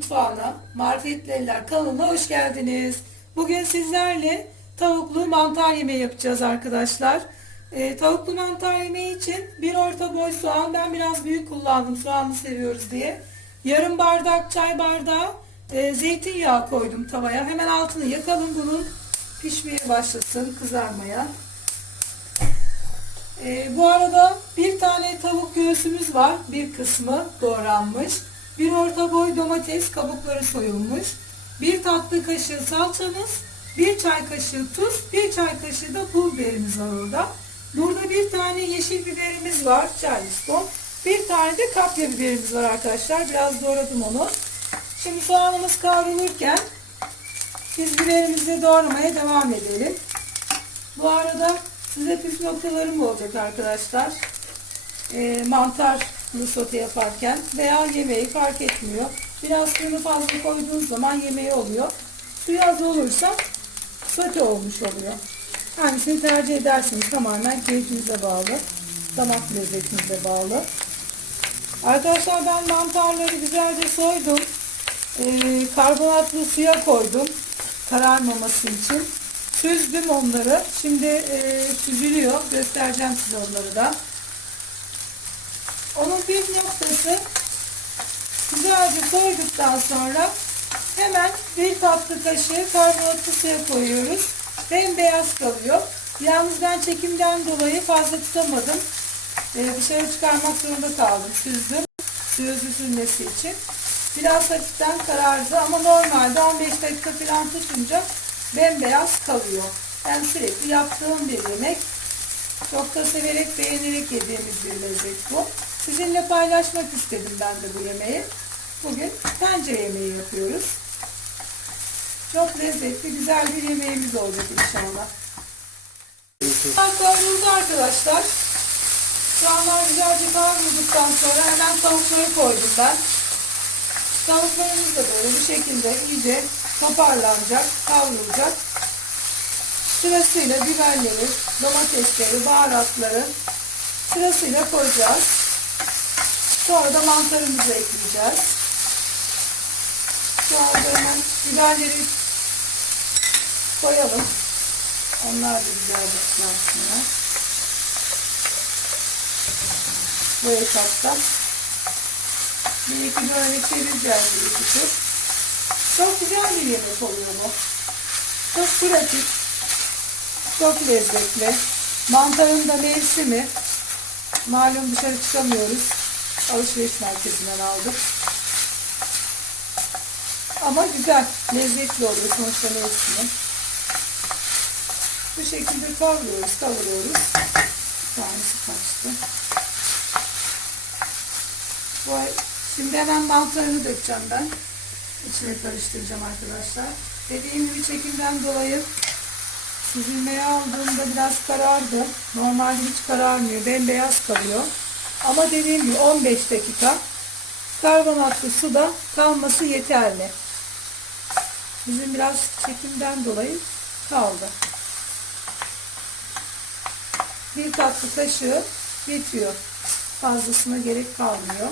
mutfağına, Marifetli Eller kanalına hoş geldiniz. Bugün sizlerle tavuklu mantar yemeği yapacağız arkadaşlar. Ee, tavuklu mantar yemeği için bir orta boy soğan, ben biraz büyük kullandım soğanlı seviyoruz diye. Yarım bardak çay bardağı e, zeytinyağı koydum tavaya. Hemen altını yakalım bunun pişmeye başlasın, kızarmaya. Ee, bu arada bir tane tavuk göğsümüz var. Bir kısmı doğranmış. Bir orta boy domates kabukları soyulmuş. Bir tatlı kaşığı salçamız. Bir çay kaşığı tuz. Bir çay kaşığı da pul biberimiz var orada. Burada bir tane yeşil biberimiz var. Charleston. Bir tane de kapya biberimiz var arkadaşlar. Biraz doğradım onu. Şimdi soğanımız kavrulurken biz biberimizi doğramaya devam edelim. Bu arada size püf noktalarım olacak arkadaşlar. E, mantarlı sote yaparken veya yemeği fark etmiyor. Biraz suyunu fazla koyduğunuz zaman yemeği oluyor. Suyu az olursa sote olmuş oluyor. Hangisini tercih edersiniz tamamen keyfinize bağlı. Damak lezzetinize bağlı. Arkadaşlar ben mantarları güzelce soydum. E, karbonatlı suya koydum. Kararmaması için. Süzdüm onları. Şimdi e, süzülüyor. Göstereceğim size onları da. Onun bir noktası güzelce soyduktan sonra hemen bir tatlı kaşığı karbonatlı suya koyuyoruz. Bembeyaz kalıyor. Yalnız ben çekimden dolayı fazla tutamadım. E, dışarı çıkarmak zorunda kaldım. Süzdüm. Suyu süzülmesi için. Biraz hafiften karardı ama normalde 15 dakika falan tutunca bembeyaz kalıyor. Ben sürekli yaptığım bir yemek. Çok da severek beğenerek yediğimiz bir lezzet bu. Sizinle paylaşmak istedim ben de bu yemeği. Bugün tencere yemeği yapıyoruz. Çok lezzetli, güzel bir yemeğimiz olacak inşallah. Soğan kavruldu arkadaşlar. Soğanlar güzelce kavrulduktan sonra hemen tavukları koydum ben. Tavuklarımız da böyle bu şekilde iyice toparlanacak, kavrulacak. Sırasıyla biberleri, domatesleri, baharatları sırasıyla koyacağız. Sonra da mantarımızı ekleyeceğiz. Şu anda hemen biberleri koyalım. Onlar da güzelce pişsinler. Bu etapta bir iki böyle çevireceğiz bir iki. Çok güzel bir yemek oluyor bu. Çok pratik. Çok lezzetli. Mantarın da mevsimi. Malum dışarı çıkamıyoruz. Alışveriş merkezinden aldık. Ama güzel. Lezzetli oluyor sonuçta mevsimi. Bu şekilde kavuruyoruz, kavuruyoruz. Tanesi kaçtı. Bu Şimdi hemen mantarını dökeceğim ben. İçine karıştıracağım arkadaşlar. Dediğim gibi çekimden dolayı süzülmeye aldığımda biraz karardı. Normalde hiç kararmıyor. Bembeyaz kalıyor. Ama dediğim gibi 15 dakika karbonatlı suda kalması yeterli. Bizim biraz çekimden dolayı kaldı. Bir tatlı kaşığı yetiyor. Fazlasına gerek kalmıyor.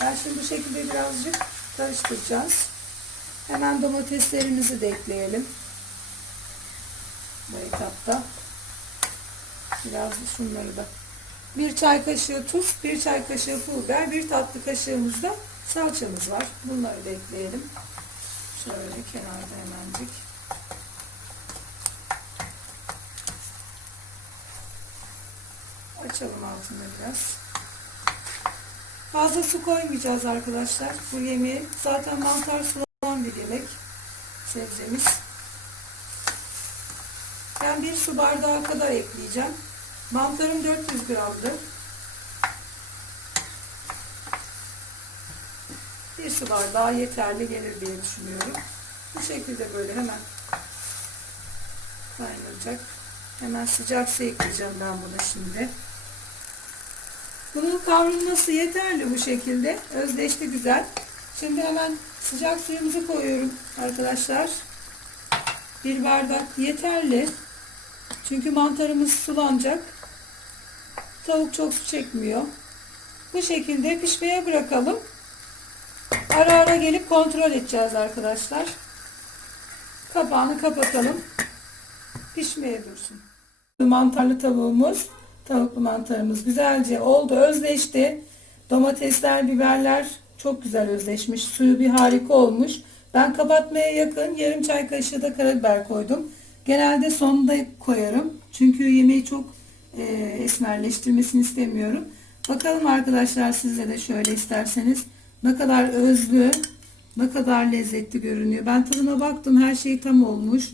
Ben şimdi bu şekilde birazcık karıştıracağız. Hemen domateslerimizi de ekleyelim. Bu etapta. Biraz şunları da. Bir çay kaşığı tuz, bir çay kaşığı pul biber, bir tatlı kaşığımız da salçamız var. Bunları da ekleyelim. Şöyle kenarda hemencik. Açalım altını biraz. Fazla su koymayacağız arkadaşlar. Bu yemeği zaten mantar sulanan bir yemek. Sebzemiz. Ben bir su bardağı kadar ekleyeceğim. Mantarım 400 gramdı. Bir su bardağı yeterli gelir diye düşünüyorum. Bu şekilde böyle hemen kaynayacak. Hemen sıcak su ekleyeceğim ben buna şimdi. Bunun kavrulması yeterli bu şekilde. Özdeşti güzel. Şimdi hemen sıcak suyumuzu koyuyorum arkadaşlar. Bir bardak yeterli. Çünkü mantarımız sulanacak. Tavuk çok su çekmiyor. Bu şekilde pişmeye bırakalım. Ara ara gelip kontrol edeceğiz arkadaşlar. Kapağını kapatalım. Pişmeye dursun. Mantarlı tavuğumuz, tavuklu mantarımız güzelce oldu, özleşti. Domatesler, biberler çok güzel özleşmiş. Suyu bir harika olmuş. Ben kapatmaya yakın yarım çay kaşığı da karabiber koydum. Genelde sonunda koyarım. Çünkü yemeği çok e, esmerleştirmesini istemiyorum. Bakalım arkadaşlar sizle de şöyle isterseniz ne kadar özlü, ne kadar lezzetli görünüyor. Ben tadına baktım her şey tam olmuş.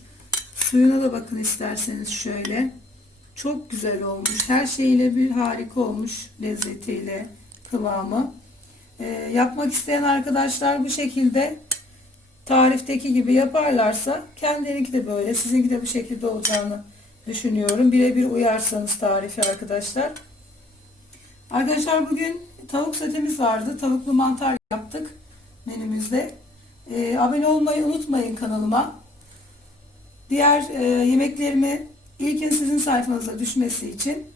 Suyuna da bakın isterseniz şöyle. Çok güzel olmuş. Her şeyiyle bir harika olmuş lezzetiyle, kıvamı. Ee, yapmak isteyen arkadaşlar bu şekilde tarifteki gibi yaparlarsa kendininki de böyle, sizinki de bu şekilde olacağını düşünüyorum. Birebir uyarsanız tarifi arkadaşlar. Arkadaşlar bugün tavuk sotemiz vardı. Tavuklu mantar yaptık menümüzde. Ee, abone olmayı unutmayın kanalıma. Diğer e, yemeklerimi ilkin sizin sayfanıza düşmesi için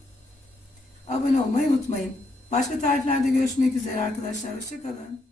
abone olmayı unutmayın. Başka tariflerde görüşmek üzere arkadaşlar. Hoşçakalın.